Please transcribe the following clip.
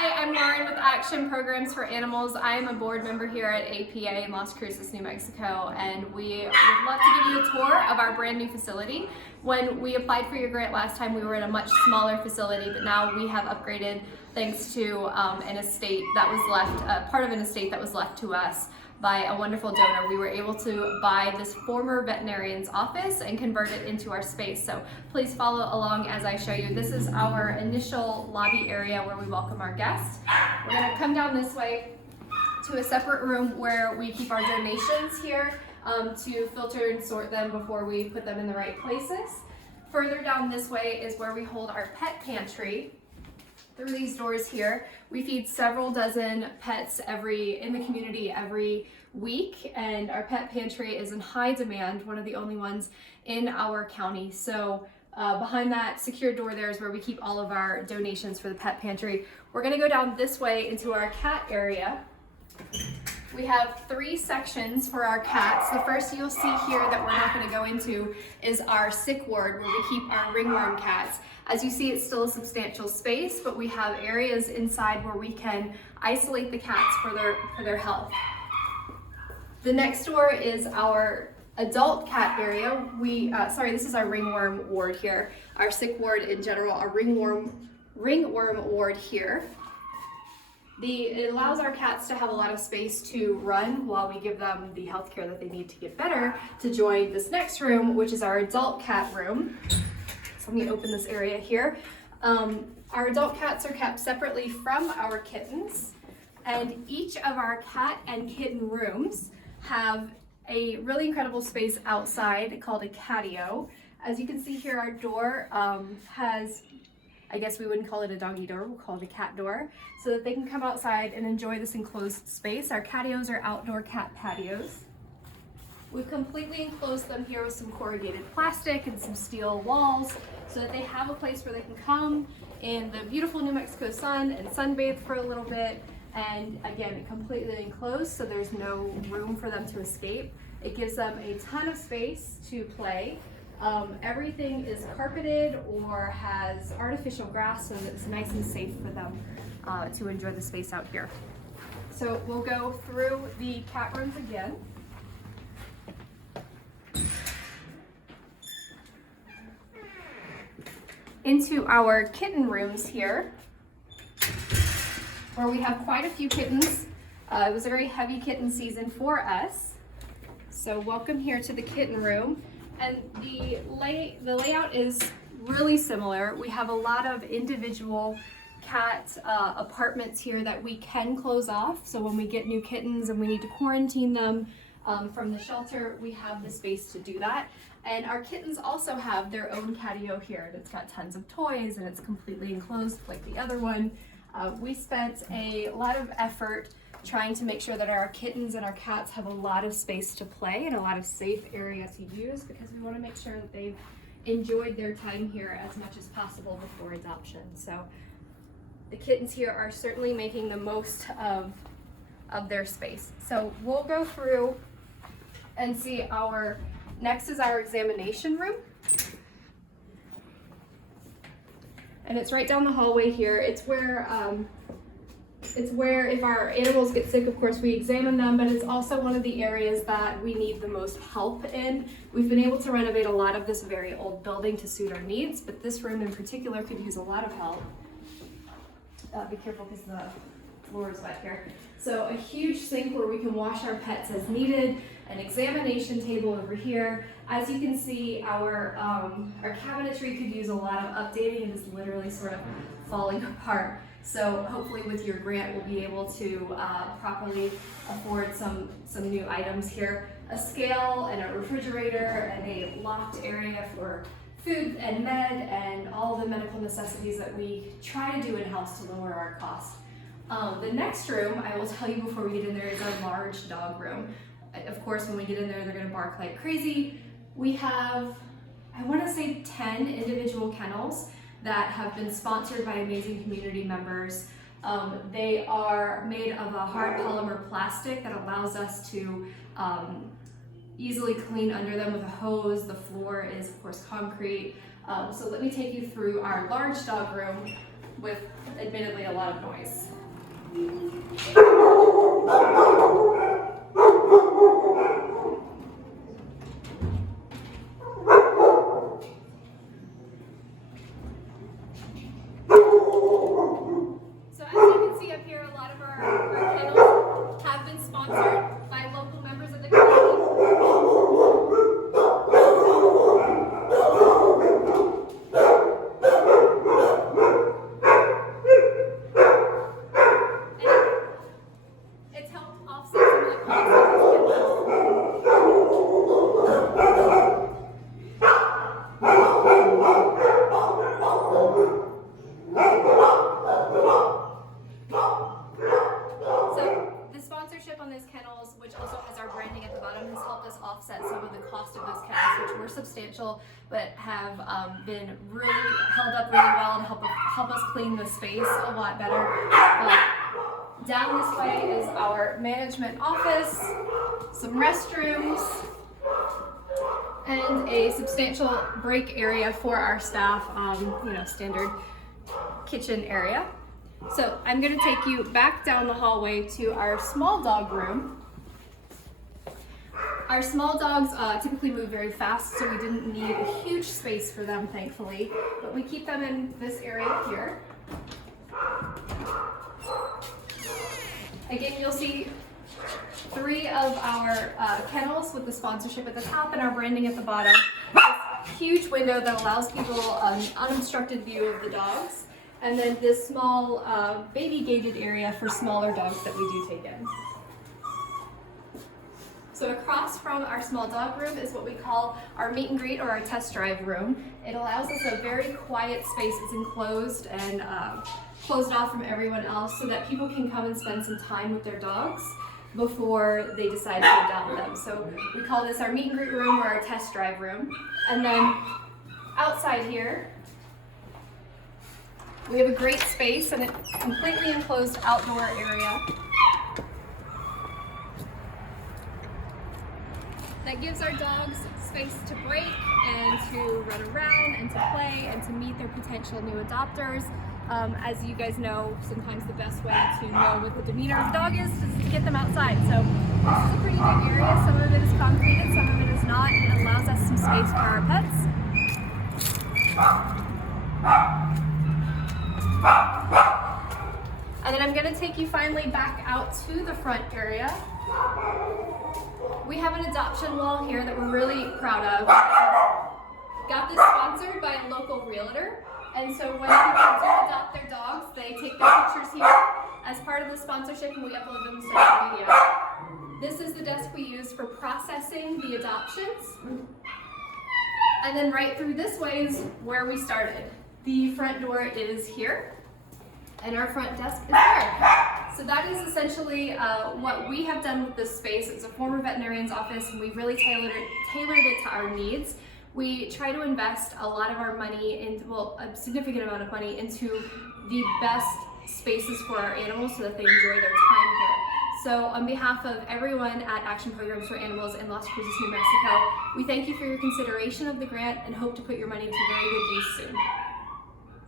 Hi, I'm Lauren with Action Programs for Animals. I am a board member here at APA in Las Cruces, New Mexico, and we would love to give you a tour of our brand new facility. When we applied for your grant last time, we were in a much smaller facility, but now we have upgraded thanks to an estate that was left, part of an estate that was left to us by a wonderful donor. We were able to buy this former veterinarian's office and convert it into our space. So please follow along as I show you. This is our initial lobby area where we welcome our guests. We're gonna come down this way to a separate room where we keep our donations here to filter and sort them before we put them in the right places. Further down this way is where we hold our pet pantry. Through these doors here, we feed several dozen pets in the community every week, and our pet pantry is in high demand, one of the only ones in our county. So behind that secure door there is where we keep all of our donations for the pet pantry. We're gonna go down this way into our cat area. We have 3 sections for our cats. The first you'll see here that we're not gonna go into is our sick ward where we keep our ringworm cats. As you see, it's still a substantial space, but we have areas inside where we can isolate the cats for their health. The next door is our adult cat area. This is our ringworm ward here. Our sick ward in general, our ringworm ward here. It allows our cats to have a lot of space to run while we give them the health care that they need to get better to join this next room, which is our adult cat room. Let me open this area here. Our adult cats are kept separately from our kittens, and each of our cat and kitten rooms have a really incredible space outside called a catio. As you can see here, our door has, I guess we wouldn't call it a doggy door, we'll call it a cat door, so that they can come outside and enjoy this enclosed space. Our catios are outdoor cat patios. We've completely enclosed them here with some corrugated plastic and some steel walls so that they have a place where they can come in the beautiful New Mexico sun and sunbathe for a little bit. And again, completely enclosed, so there's no room for them to escape. It gives them a ton of space to play. Everything is carpeted or has artificial grass so that it's nice and safe for them to enjoy the space out here. So we'll go through the cat rooms again. Into our kitten rooms here, where we have quite a few kittens. It was a very heavy kitten season for us. So welcome here to the kitten room. And the layout is really similar. We have a lot of individual cat apartments here that we can close off. So when we get new kittens and we need to quarantine them from the shelter, we have the space to do that. And our kittens also have their own catio here that's got tons of toys and it's completely enclosed like the other one. We spent a lot of effort trying to make sure that our kittens and our cats have a lot of space to play and a lot of safe area to use, because we want to make sure that they've enjoyed their time here as much as possible before adoption. So the kittens here are certainly making the most of their space. So we'll go through and see next is our examination room. And it's right down the hallway here. It's where if our animals get sick, of course, we examine them, but it's also one of the areas that we need the most help in. We've been able to renovate a lot of this very old building to suit our needs, but this room in particular could use a lot of help. Be careful because the floor is wet here. So a huge sink where we can wash our pets as needed, an examination table over here. As you can see, our cabinetry could use a lot of updating and is literally sort of falling apart. So hopefully with your grant, we'll be able to properly afford some new items here. A scale and a refrigerator and a locked area for food and med and all the medical necessities that we try to do in-house to lower our cost. The next room, I will tell you before we get in there, is our large dog room. Of course, when we get in there, they're gonna bark like crazy. We have, I wanna say 10 individual kennels that have been sponsored by amazing community members. They are made of a hard polymer plastic that allows us to easily clean under them with a hose. The floor is, of course, concrete. So let me take you through our large dog room with admittedly a lot of noise. So as you can see up here, a lot of our kennels have been sponsored by local members of the community. It's helped offset some of the costs of these kennels. So the sponsorship on those kennels, which also has our branding at the bottom, has helped us offset some of the cost of those kennels, which were substantial, but have been really held up really well and help us clean the space a lot better. Down this way is our management office, some restrooms, and a substantial break area for our staff, standard kitchen area. So I'm going to take you back down the hallway to our small dog room. Our small dogs typically move very fast, so we didn't need a huge space for them, thankfully, but we keep them in this area here. Again, you'll see 3 of our kennels with the sponsorship at the top and our branding at the bottom. This huge window that allows people an unobstructed view of the dogs. And then this small baby gated area for smaller dogs that we do take in. So across from our small dog room is what we call our meet and greet or our test drive room. It allows us a very quiet space. It's enclosed and closed off from everyone else so that people can come and spend some time with their dogs before they decide to adopt them. So we call this our meet and greet room or our test drive room. And then outside here, we have a great space and a completely enclosed outdoor area that gives our dogs space to break and to run around and to play and to meet their potential new adopters. As you guys know, sometimes the best way to know what the demeanor of the dog is to get them outside. So this is a pretty big area. Some of it is concreted, some of it is not, and it allows us some space for our pets. And then I'm going to take you finally back out to the front area. We have an adoption wall here that we're really proud of. Got this sponsored by a local realtor. And so when people do adopt their dogs, they take their pictures here as part of the sponsorship and we upload them to social media. This is the desk we use for processing the adoptions. And then right through this way is where we started. The front door is here, and our front desk is there. So that is essentially what we have done with this space. It's a former veterinarian's office, and we really tailored it to our needs. We try to invest a lot of our money, a significant amount of money, into the best spaces for our animals so that they enjoy their time here. So on behalf of everyone at Action Programs for Animals in Las Cruces, New Mexico, we thank you for your consideration of the grant and hope to put your money to very good use soon.